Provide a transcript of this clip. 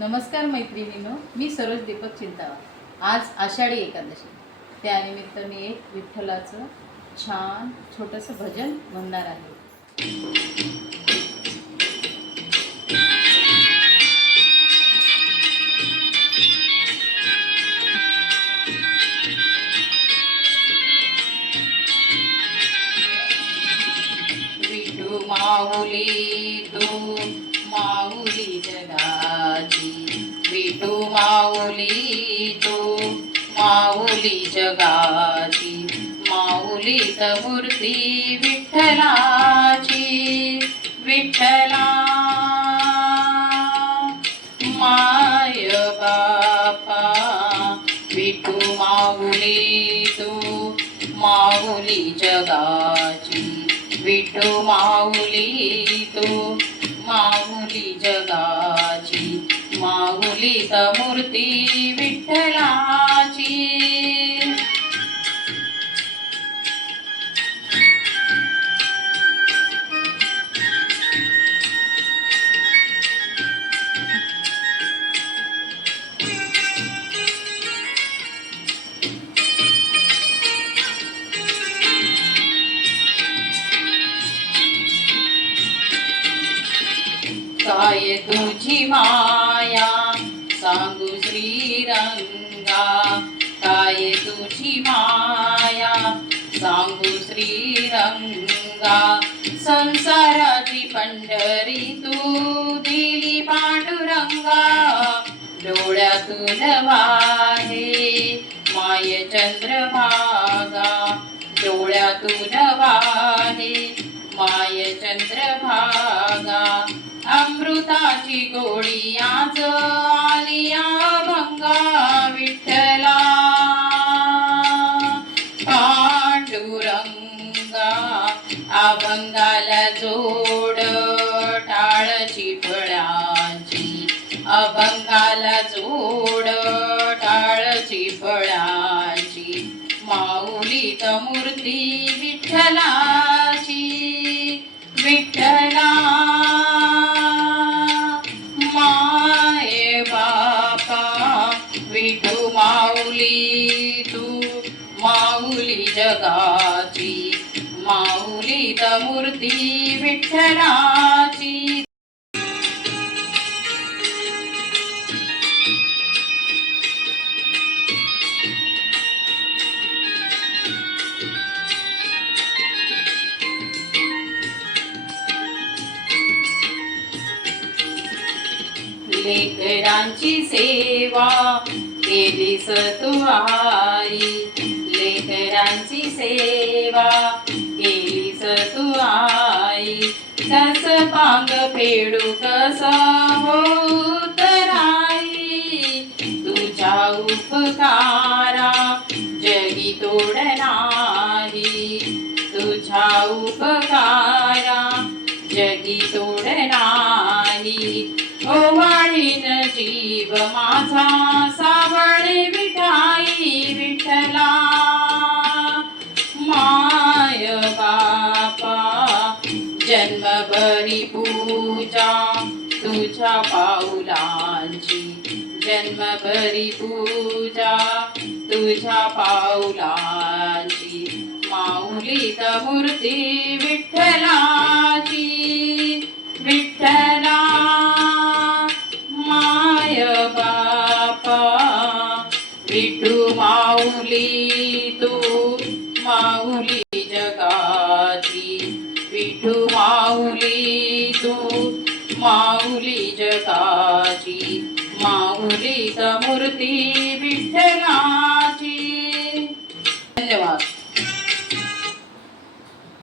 नमस्कार मैत्रिणींनो, मी सरोज दीपक चिंतावा। आज आषाढी एकादशी, त्यानिमित्त मी एक विठ्ठलाचं छान छोटंसं भजन म्हणणार आहे। विठू माऊली तू माऊली जगाची, विठू माऊली तू माऊली जगाची, माऊलीत मूर्ती विठ्ठलाची, विठ्ठला माय बापा। विठू माऊली तू माऊली जगाची, विठू माऊली तू माऊली जगाची, माऊलीत मूर्ती विठ्ठलाची। काय तुझी माया सांगू श्रीरंगा, काय तुझी माया सांगू श्रीरंगा। संसाराची पंढरी तू दिली पांडुरंगा, डोळ्यातून वाहे माय चंद्रभागा, डोळ्यातून वाहे माय चंद्रभागा। अमृताची गोडी आज आलिया भंगा, विठ्ठला पांडुरंगा। अभंगाला जोड टाळची फळाची, अभंगाला जोड टाळची फळाची, माऊलीत मूर्ती विठ्ठलाची, विठ्ठला माय बापा। विठू माऊली तू माऊली जगाची, माऊलीत मूर्ती विठ्ठलाची। लेकरांची सेवा केलीस तू आई, लेकरांची सेवा केलीस तू आई। कस पांग फेडू कसा होत राई, तुझ्या उपकारा जगी तोड नाही, तुझ्या उपकारा जगी तोड नाही। ओवाळीन जीव माझा सावळे विठाई, विठ्ठला माय बापा। जन्मभरी पूजा तुझ्या पाऊलांची, जन्मभरी पूजा तुझ्या पाऊलांची, माऊलीत मूर्ती विठ्ठलाची, विठ्ठला माय बापा। विठू माऊली तू माऊली जगाची, विठू माऊली तू माऊली जगाची, माऊलीत मूर्ती विठ्ठला।